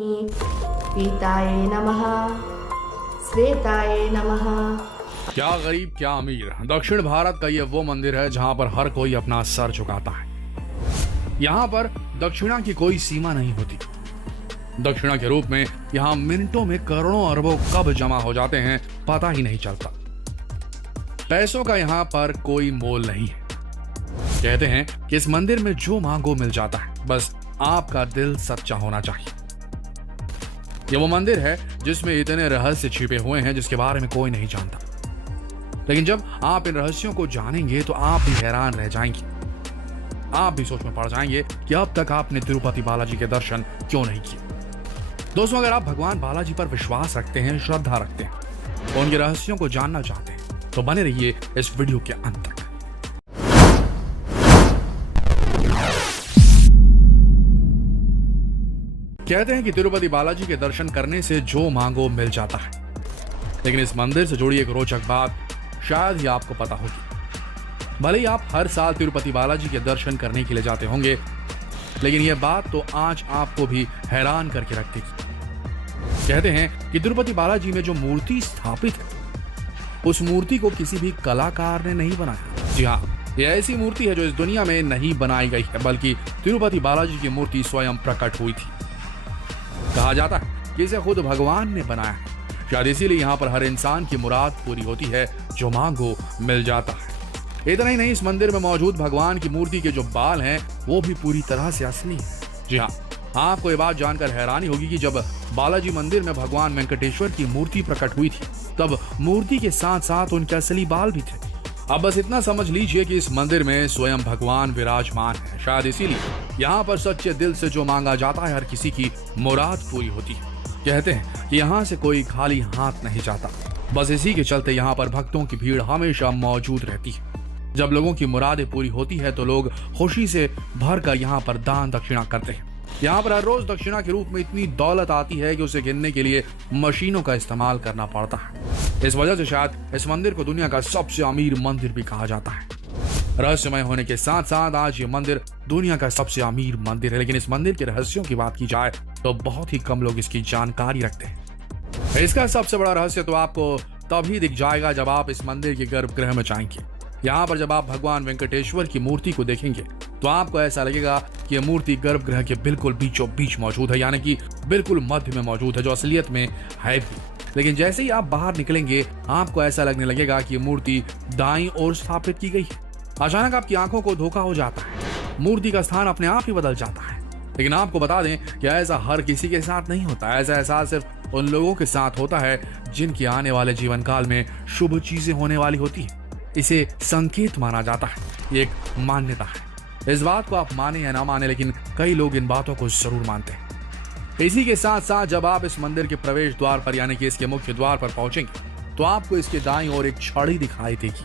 पीताय नमः, श्वेताय नमः। क्या गरीब क्या अमीर, दक्षिण भारत का ये वो मंदिर है जहां पर हर कोई अपना सर झुकाता है। यहाँ पर दक्षिणा की कोई सीमा नहीं होती। दक्षिणा के रूप में यहाँ मिनटों में करोड़ों अरबों कब जमा हो जाते हैं पता ही नहीं चलता। पैसों का यहाँ पर कोई मोल नहीं है। कहते हैं कि इस मंदिर में जो मांगो मिल जाता है, बस आपका दिल सच्चा होना चाहिए। ये वो मंदिर है जिसमें इतने रहस्य छिपे हुए हैं जिसके बारे में कोई नहीं जानता, लेकिन जब आप इन रहस्यों को जानेंगे तो आप भी हैरान रह जाएंगे। आप भी सोच में पड़ जाएंगे कि अब तक आपने तिरुपति बालाजी के दर्शन क्यों नहीं किए। दोस्तों, अगर आप भगवान बालाजी पर विश्वास रखते हैं, श्रद्धा रखते हैं, तो उनके रहस्यों को जानना चाहते हैं, तो बने रहिए इस वीडियो के अंत तक। कहते हैं कि तिरुपति बालाजी के दर्शन करने से जो मांगो मिल जाता है, लेकिन इस मंदिर से जुड़ी एक रोचक बात शायद ही आपको पता होगी। भले ही आप हर साल तिरुपति बालाजी के दर्शन करने के लिए जाते होंगे, लेकिन यह बात तो आज आपको भी हैरान करके रख देगी। कहते हैं कि तिरुपति बालाजी में जो मूर्ति स्थापित है, उस मूर्ति को किसी भी कलाकार ने नहीं बनाया। जी हाँ, यह ऐसी मूर्ति है जो इस दुनिया में नहीं बनाई गई है, बल्कि तिरुपति बालाजी की मूर्ति स्वयं प्रकट हुई थी। कहा जाता है कि इसे खुद भगवान ने बनाया है। शायद इसीलिए यहाँ पर हर इंसान की मुराद पूरी होती है, जो मांगो मिल जाता है। इतना ही नहीं, इस मंदिर में मौजूद भगवान की मूर्ति के जो बाल हैं वो भी पूरी तरह से असली है। जी हाँ, आपको ये बात जानकर हैरानी होगी कि जब बालाजी मंदिर में भगवान वेंकटेश्वर की मूर्ति प्रकट हुई थी, तब मूर्ति के साथ साथ उनके असली बाल भी थे। अब बस इतना समझ लीजिए कि इस मंदिर में स्वयं भगवान विराजमान है। शायद इसीलिए यहाँ पर सच्चे दिल से जो मांगा जाता है, हर किसी की मुराद पूरी होती है। कहते हैं कि यहाँ से कोई खाली हाथ नहीं जाता। बस इसी के चलते यहाँ पर भक्तों की भीड़ हमेशा मौजूद रहती है। जब लोगों की मुरादें पूरी होती है तो लोग खुशी से भरकर यहाँ पर दान दक्षिणा करते हैं। यहाँ पर हर रोज दक्षिणा के रूप में इतनी दौलत आती है कि उसे गिनने के लिए मशीनों का इस्तेमाल करना पड़ता है। इस वजह से शायद इस मंदिर को दुनिया का सबसे अमीर मंदिर भी कहा जाता है। रहस्यमय होने के साथ साथ आज ये मंदिर दुनिया का सबसे अमीर मंदिर है, लेकिन इस मंदिर के रहस्यों की बात की जाए तो बहुत ही कम लोग इसकी जानकारी रखते हैं। इसका सबसे बड़ा रहस्य तो आपको तभी दिख जाएगा जब आप इस मंदिर के गर्भगृह में जाएंगे। यहाँ पर जब आप भगवान वेंकटेश्वर की मूर्ति को देखेंगे तो आपको ऐसा लगेगा कि यह मूर्ति गर्भगृह के बिल्कुल बीचों बीच मौजूद है, यानी कि बिल्कुल मध्य में मौजूद है, जो असलियत में है भी। लेकिन जैसे ही आप बाहर निकलेंगे आपको ऐसा लगने लगेगा कि मूर्ति दाईं ओर स्थापित की गई है। अचानक आपकी आंखों को धोखा हो जाता है, मूर्ति का स्थान अपने आप ही बदल जाता है। लेकिन आपको बता दें कि ऐसा हर किसी के साथ नहीं होता। ऐसा एहसास सिर्फ उन लोगों के साथ होता है जिनके आने वाले जीवन काल में शुभ चीजें होने वाली होती है। इसे संकेत माना जाता है, ये एक मान्यता है। इस बात को आप माने या ना माने, लेकिन कई लोग इन बातों को जरूर मानते हैं। इसी के साथ साथ जब आप इस मंदिर के प्रवेश द्वार पर यानी कि इसके मुख्य द्वार पर पहुंचेंगे तो आपको इसके दाईं ओर एक छड़ी दिखाई देगी।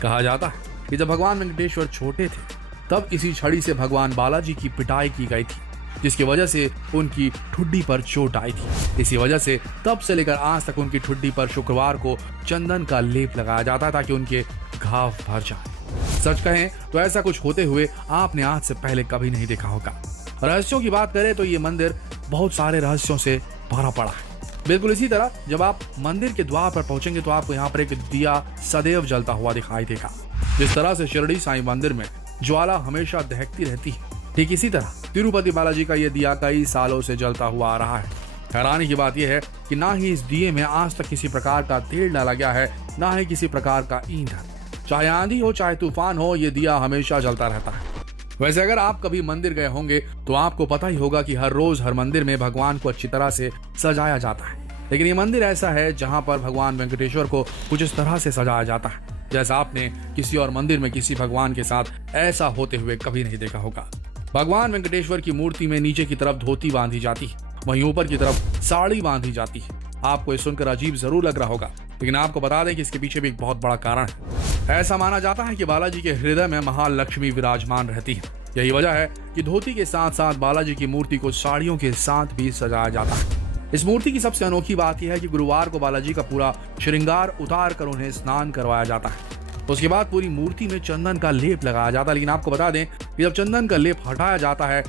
कहा जाता है कि जब भगवान वेंकटेश्वर छोटे थे तब इसी छड़ी से भगवान बालाजी की पिटाई की गई थी, जिसकी वजह से उनकी ठुड्डी पर चोट आई थी। इसी वजह से तब से लेकर आज तक उनकी ठुड्डी पर शुक्रवार को चंदन का लेप लगाया जाता है ताकि उनके घाव भर जाए। सच कहें तो ऐसा कुछ होते हुए आपने आज से पहले कभी नहीं देखा होगा। रहस्यों की बात करें तो ये मंदिर बहुत सारे रहस्यों से भरा पड़ा है। बिल्कुल इसी तरह जब आप मंदिर के द्वार पर पहुंचेंगे तो आपको यहाँ पर एक दिया सदैव जलता हुआ दिखाई देगा। जिस तरह से शिरडी साईं मंदिर में ज्वाला हमेशा दहकती रहती है, ठीक इसी तरह तिरुपति बालाजी का यह दिया कई सालों से जलता हुआ आ रहा है। हैरानी की बात यह है कि ना ही इस दिए में आज तक किसी प्रकार का तेल डाला गया है, ना ही किसी प्रकार का ईंधन। चाहे आंधी हो चाहे तूफान हो, ये दिया हमेशा जलता रहता है। वैसे अगर आप कभी मंदिर गए होंगे तो आपको पता ही होगा कि हर रोज हर मंदिर में भगवान को अच्छी तरह से सजाया जाता है, लेकिन ये मंदिर ऐसा है जहाँ पर भगवान वेंकटेश्वर को कुछ इस तरह से सजाया जाता है जैसा आपने किसी और मंदिर में किसी भगवान के साथ ऐसा होते हुए कभी नहीं देखा होगा। भगवान वेंकटेश्वर की मूर्ति में नीचे की तरफ धोती बांधी जाती है, वहीं ऊपर की तरफ साड़ी बांधी जाती है। आपको ये सुनकर अजीब जरूर लग रहा होगा, लेकिन आपको बता दें कि इसके पीछे भी एक बहुत बड़ा कारण है। ऐसा माना जाता है कि बालाजी के हृदय में महालक्ष्मी विराजमान रहती है। यही वजह है कि धोती के साथ साथ बालाजी की मूर्ति को साड़ियों के साथ भी सजाया जाता है। इस मूर्ति की सबसे अनोखी बात यह है कि गुरुवार को बालाजी का पूरा श्रृंगार उतार कर उन्हें स्नान करवाया जाता है। उसके बाद पूरी मूर्ति में चंदन का लेप लगाया जाता है। लेकिन आपको बता दें कि जब चंदन का लेप हटाया जाता है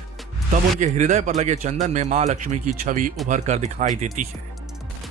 तब उनके हृदय पर लगे चंदन में मां लक्ष्मी की छवि उभर कर दिखाई देती है।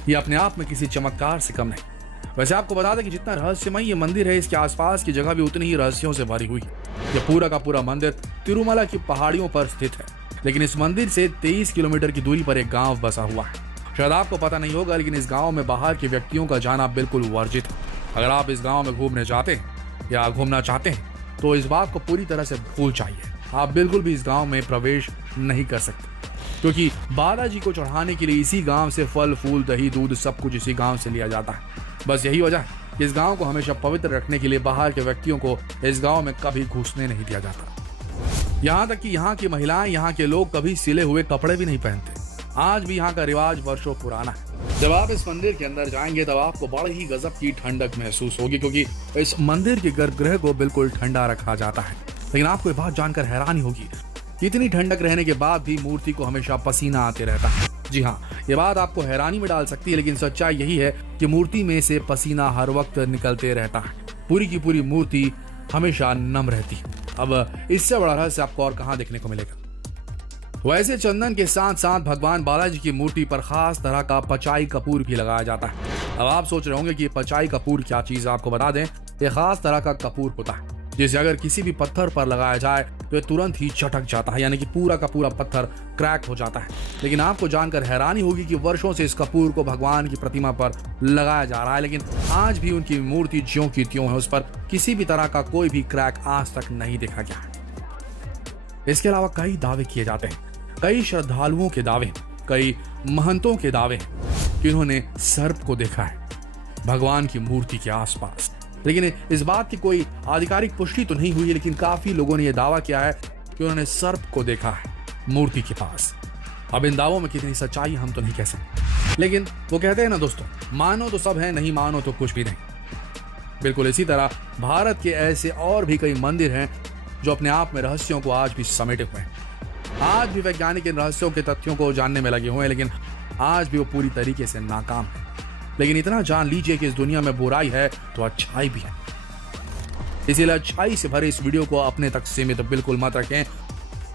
ये अपने आप में किसी चमत्कार से कम नहीं। वैसे आपको बता दें कि जितना रहस्यमय ये मंदिर है, इसके आसपास की जगह भी उतनी ही रहस्यों से भरी हुई है। यह पूरा का पूरा मंदिर तिरुमला की पहाड़ियों पर स्थित है, लेकिन इस मंदिर से 23 किलोमीटर की दूरी पर एक गांव बसा हुआ है। शायद आपको पता नहीं होगा, लेकिन इस गांव में बाहर के व्यक्तियों का जाना बिल्कुल वर्जित है। अगर आप इस गांव में घूमने जाते हैं या घूमना चाहते हैं तो इस बात को पूरी तरह से भूल जाइए। आप बिल्कुल भी इस गांव में प्रवेश नहीं कर सकते, क्योंकि बालाजी को चढ़ाने के लिए इसी गांव से फल फूल दही दूध सब कुछ इसी गांव से लिया जाता है। बस यही वजह है कि इस गांव को हमेशा पवित्र रखने के लिए बाहर के व्यक्तियों को इस गांव में कभी घुसने नहीं दिया जाता। यहाँ तक कि यहाँ की महिलाएं, यहाँ के लोग कभी सिले हुए कपड़े भी नहीं पहनते। आज भी यहाँ का रिवाज वर्षों पुराना है। जब आप इस मंदिर के अंदर जाएंगे तब आपको बड़ी ही गजब की ठंडक महसूस होगी, क्योंकि इस मंदिर के गर्भगृह को बिल्कुल ठंडा रखा जाता है। लेकिन आपको ये बात जानकर हैरानी होगी कि इतनी ठंडक रहने के बाद भी मूर्ति को हमेशा पसीना आते रहता है। जी हाँ, ये बात आपको हैरानी में डाल सकती है, लेकिन सच्चाई यही है कि मूर्ति में से पसीना हर वक्त निकलते रहता है। पूरी की पूरी मूर्ति हमेशा नम रहती है। अब इससे बड़ा रहस्य आपको और कहाँ देखने को मिलेगा। वैसे चंदन के साथ साथ भगवान बालाजी की मूर्ति पर खास तरह का पचाई कपूर भी लगाया जाता है। अब आप सोच रहे होंगे कि पचाई कपूर क्या चीज, आपको बता दें, ये खास तरह का कपूर होता है जिसे अगर किसी भी पत्थर पर लगाया जाए तो ये तुरंत ही चटक जाता है, यानी कि पूरा का पूरा पत्थर क्रैक हो जाता है। लेकिन आपको जानकर हैरानी होगी कि वर्षों से इस कपूर को भगवान की प्रतिमा पर लगाया जा रहा है, लेकिन आज भी उनकी मूर्ति ज्यों की त्यों है। उस पर किसी भी तरह का कोई भी क्रैक आज तक नहीं देखा गया है। इसके अलावा कई दावे किए जाते हैं, कई श्रद्धालुओं के दावे, कई महंतों के दावे कि उन्होंने सर्प को देखा है भगवान की मूर्ति के आसपास। लेकिन इस बात की कोई आधिकारिक पुष्टि तो नहीं हुई, लेकिन काफी लोगों ने यह दावा किया है कि उन्होंने सर्प को देखा है मूर्ति के पास। अब इन दावों में कितनी सच्चाई हम तो नहीं कह सकते, लेकिन वो कहते हैं ना दोस्तों, मानो तो सब है, नहीं मानो तो कुछ भी नहीं। बिल्कुल इसी तरह भारत के ऐसे और भी कई मंदिर हैं जो अपने आप में रहस्यों को आज भी समेटे हुए हैं। आज भी वैज्ञानिक इन रहस्यों के तथ्यों को जानने में लगे हुए हैं, लेकिन आज भी वो पूरी तरीके से नाकाम है। लेकिन इतना जान लीजिए कि इस दुनिया में बुराई है तो अच्छाई भी है। इसीलिए अच्छाई से भरे इस वीडियो को अपने तक सीमित बिल्कुल मत रखें।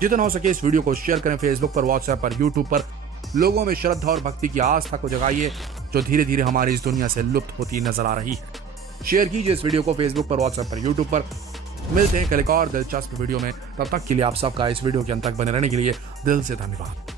जितना हो सके इस वीडियो को शेयर करें, फेसबुक पर, व्हाट्सएप पर, यूट्यूब पर। लोगों में श्रद्धा और भक्ति की आस्था को जगाइए जो धीरे धीरे हमारी इस दुनिया से लुप्त होती नजर आ रही है। शेयर कीजिए इस वीडियो को फेसबुक पर, व्हाट्सएप पर, यूट्यूब पर। मिलते हैं कल एक और दिलचस्प वीडियो में। तब तक के लिए आप सबका इस वीडियो के अंत तक बने रहने के लिए दिल से धन्यवाद।